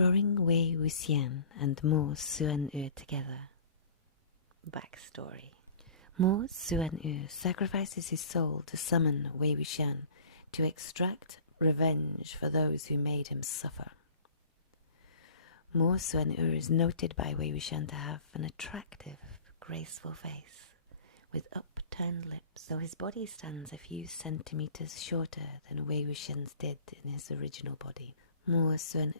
Throwing Wei Wuxian and Mo Xuányŭ together. Backstory. Mo Xuányŭ sacrifices his soul to summon Wei Wuxian to extract revenge for those who made him suffer. Mo Xuányŭ is noted by Wei Wuxian to have an attractive, graceful face with upturned lips, though his body stands a few centimeters shorter than Wei Wuxian's did in his original body. Mo Xuányŭ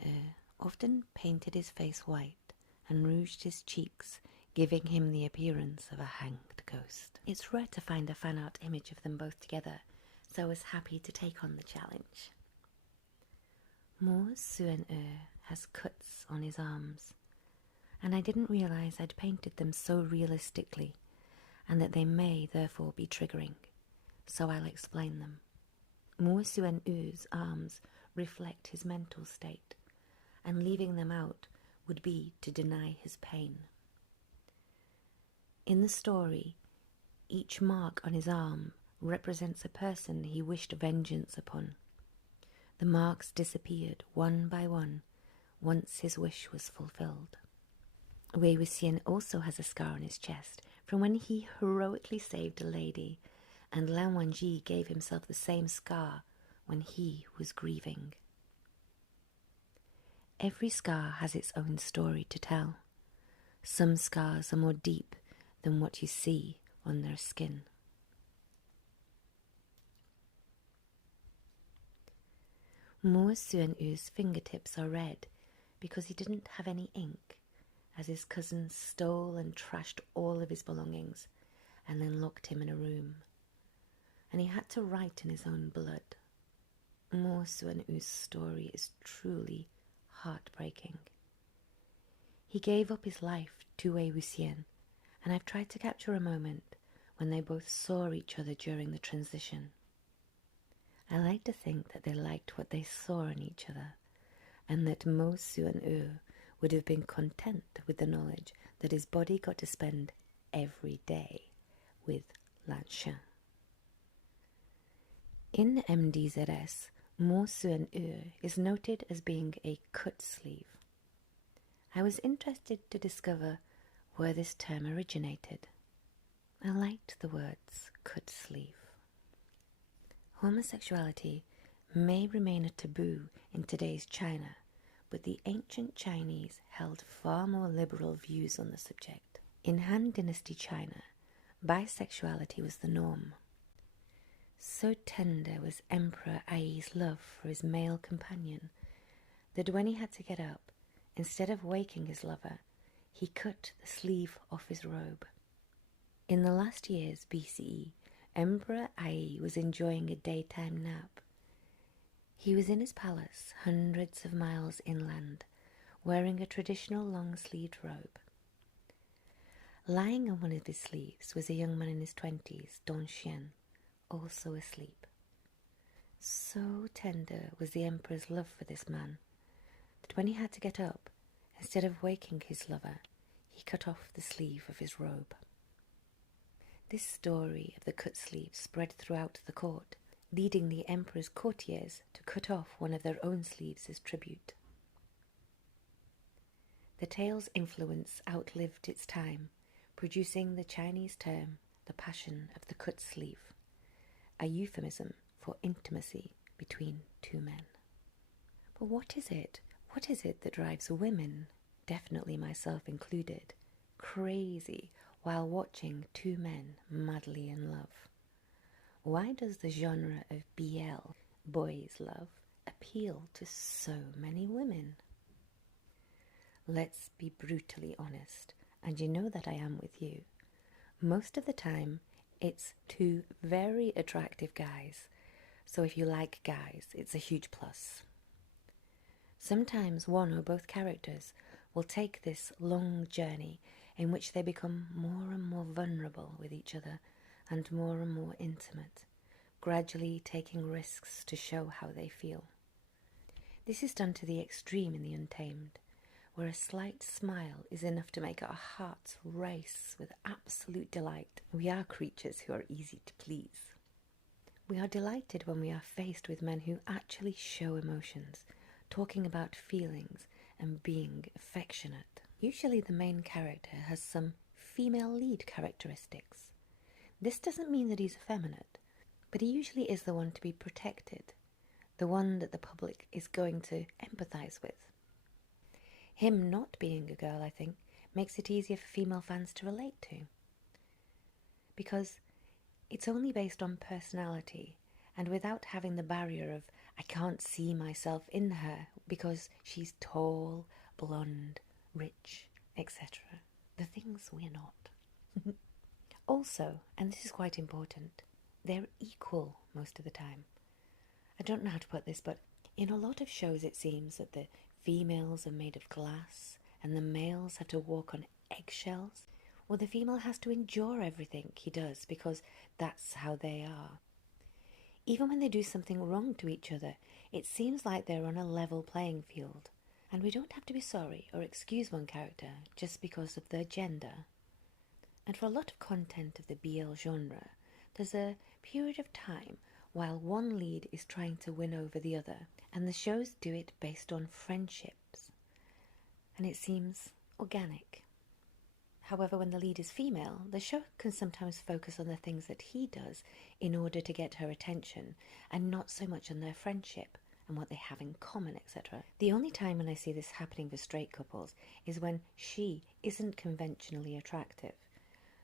often painted his face white and rouged his cheeks, giving him the appearance of a hanged ghost. It's rare to find a fan art image of them both together, so I was happy to take on the challenge. Mo Xuányŭ has cuts on his arms, and I didn't realise I'd painted them so realistically, and that they may therefore be triggering, so I'll explain them. Mo Xuányŭ's arms reflect his mental state, and leaving them out would be to deny his pain. In the story, each mark on his arm represents a person he wished vengeance upon. The marks disappeared one by one once his wish was fulfilled. Wei Wuxian also has a scar on his chest from when he heroically saved a lady, and Lan Wangji gave himself the same scar when he was grieving. Every scar has its own story to tell. Some scars are more deep than what you see on their skin. Mo Xuányŭ's fingertips are red because he didn't have any ink, as his cousins stole and trashed all of his belongings and then locked him in a room. And he had to write in his own blood. Mo Xuányŭ's story is truly heartbreaking. He gave up his life to Wei Wuxian, and I've tried to capture a moment when they both saw each other during the transition. I like to think that they liked what they saw in each other, and that Mo Xuányŭ would have been content with the knowledge that his body got to spend every day with Lan Xuányŭ. In MDZS, Mo Xuányŭ is noted as being a cut sleeve. I was interested to discover where this term originated. I liked the words cut sleeve. Homosexuality may remain a taboo in today's China, but the ancient Chinese held far more liberal views on the subject. In Han Dynasty China, bisexuality was the norm. So tender was Emperor Ai's love for his male companion that when he had to get up, instead of waking his lover, he cut the sleeve off his robe. In the last years BCE, Emperor Ai was enjoying a daytime nap. He was in his palace, hundreds of miles inland, wearing a traditional long-sleeved robe. Lying on one of his sleeves was a young man in his 20s, Dong Xian, also asleep. So tender was the emperor's love for this man that when he had to get up, instead of waking his lover, he cut off the sleeve of his robe. This story of the cut sleeve spread throughout the court, leading the emperor's courtiers to cut off one of their own sleeves as tribute. The tale's influence outlived its time, producing the Chinese term, the passion of the cut sleeve, a euphemism for intimacy between two men. But what is it? What is it that drives women, definitely myself included, crazy while watching two men madly in love? Why does the genre of BL, boys love, appeal to so many women? Let's be brutally honest, and you know that I am with you. Most of the time, it's two very attractive guys, so if you like guys, it's a huge plus. Sometimes one or both characters will take this long journey in which they become more and more vulnerable with each other and more intimate, gradually taking risks to show how they feel. This is done to the extreme in the Untamed, where a slight smile is enough to make our hearts race with absolute delight. We are creatures who are easy to please. We are delighted when we are faced with men who actually show emotions, talking about feelings and being affectionate. Usually the main character has some female lead characteristics. This doesn't mean that he's effeminate, but he usually is the one to be protected, the one that the public is going to empathise with. Him not being a girl, I think, makes it easier for female fans to relate to, because it's only based on personality and without having the barrier of I can't see myself in her because she's tall, blonde, rich, etc. The things we're not. Also, and this is quite important, they're equal most of the time. I don't know how to put this, but in a lot of shows it seems that the females are made of glass and the males have to walk on eggshells. Well, the female has to endure everything he does because that's how they are. Even when they do something wrong to each other, it seems like they're on a level playing field, and we don't have to be sorry or excuse one character just because of their gender. And for a lot of content of the BL genre, there's a period of time while one lead is trying to win over the other, and the shows do it based on friendships, and it seems organic. However, when the lead is female, the show can sometimes focus on the things that he does in order to get her attention, and not so much on their friendship and what they have in common, etc. The only time when I see this happening for straight couples is when she isn't conventionally attractive.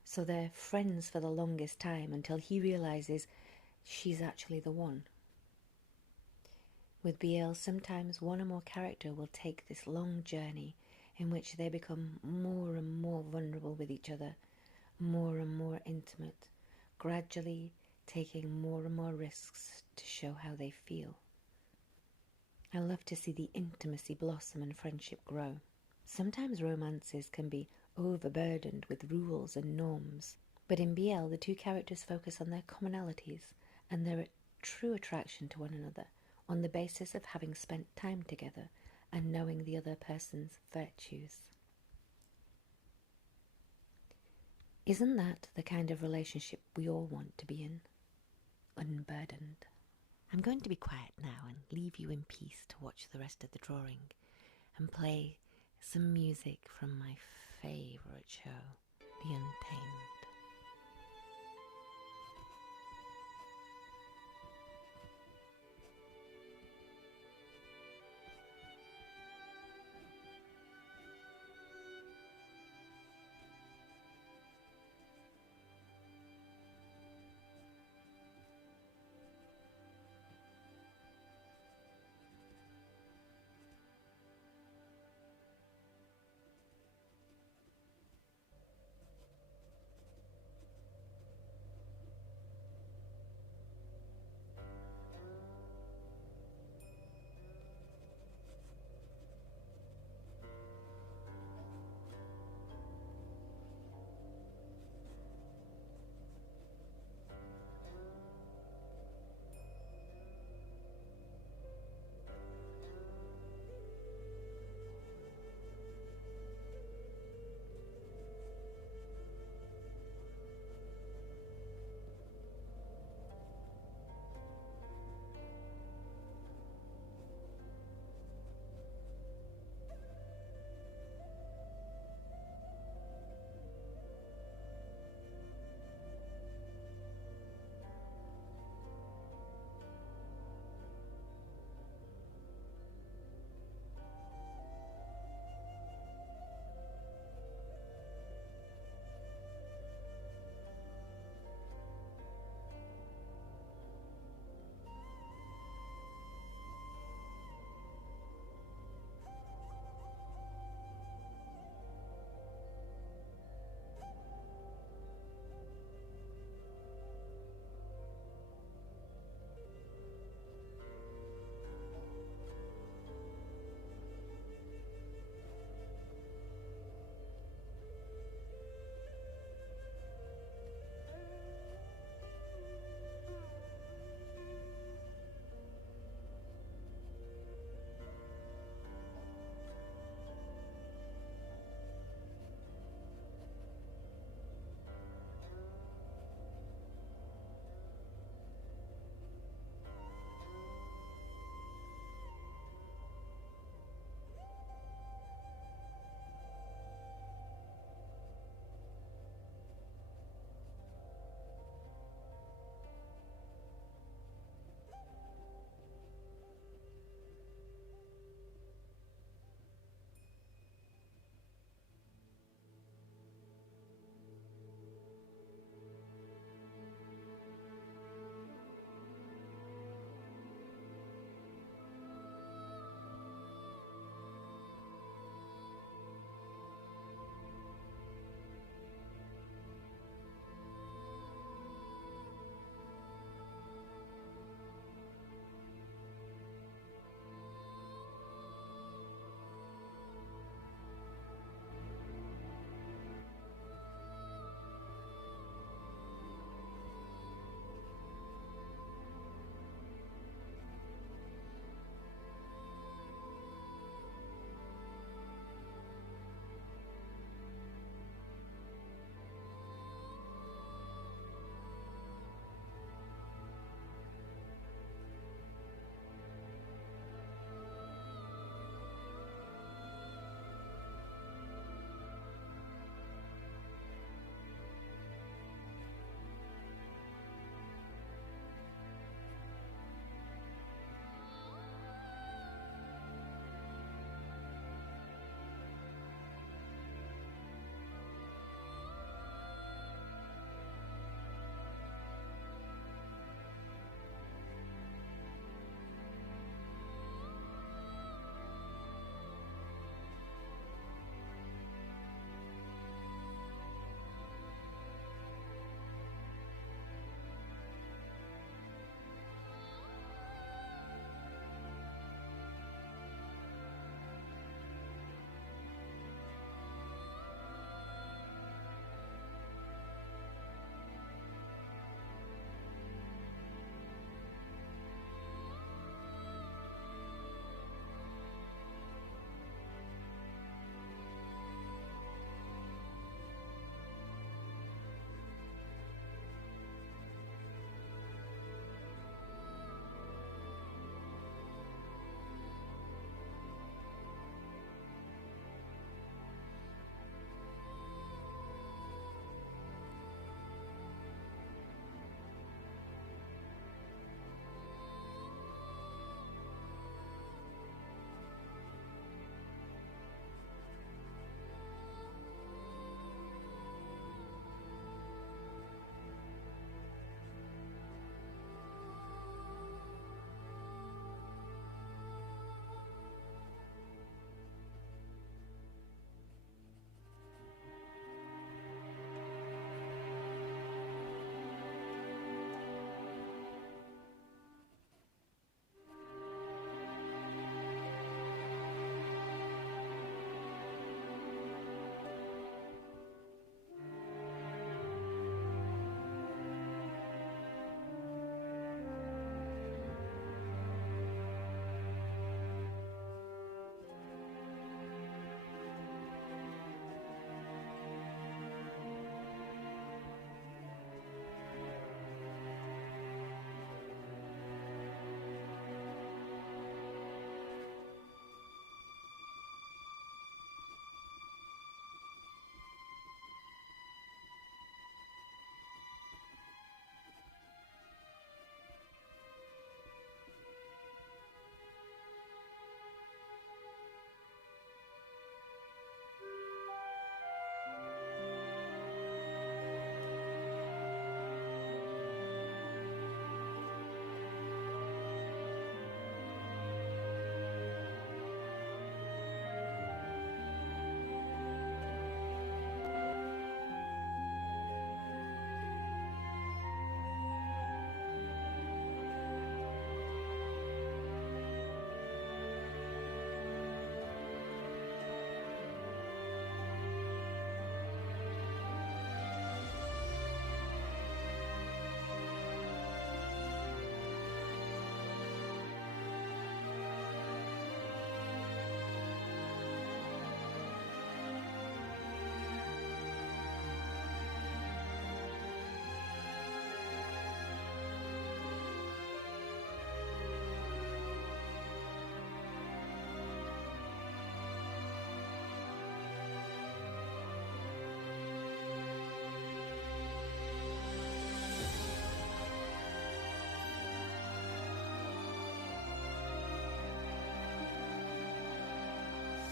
So they're friends for the longest time until he realizes she's actually the one. With BL, sometimes one or more character will take this long journey in which they become more and more vulnerable with each other, more and more intimate, gradually taking more and more risks to show how they feel. I love to see the intimacy blossom and friendship grow. Sometimes romances can be overburdened with rules and norms, but in BL the two characters focus on their commonalities and their true attraction to one another on the basis of having spent time together and knowing the other person's virtues. Isn't that the kind of relationship we all want to be in? Unburdened. I'm going to be quiet now and leave you in peace to watch the rest of the drawing and play some music from my favourite show, The Untamed.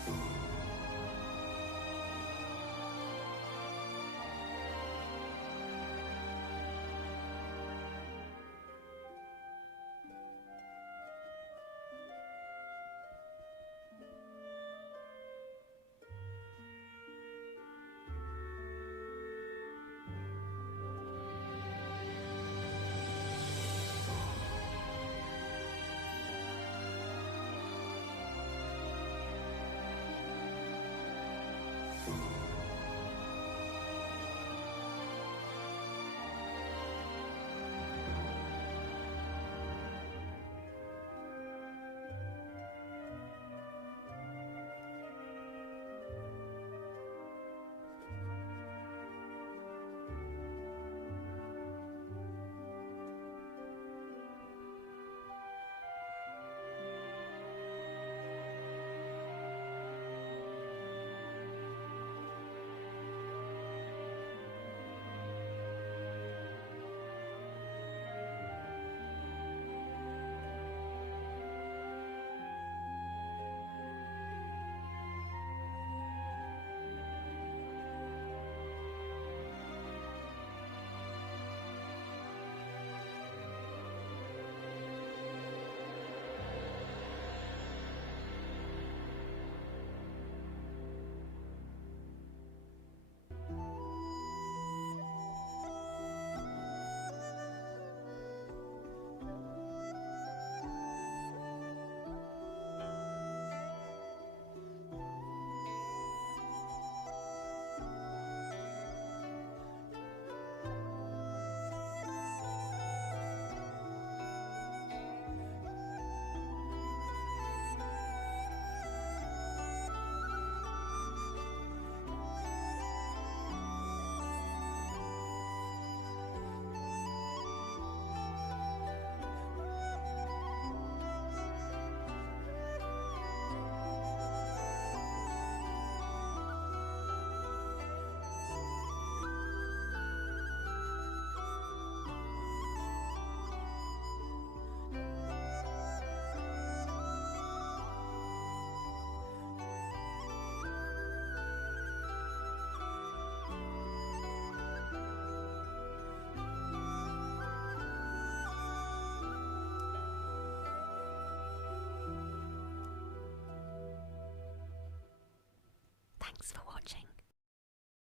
Xuanyu.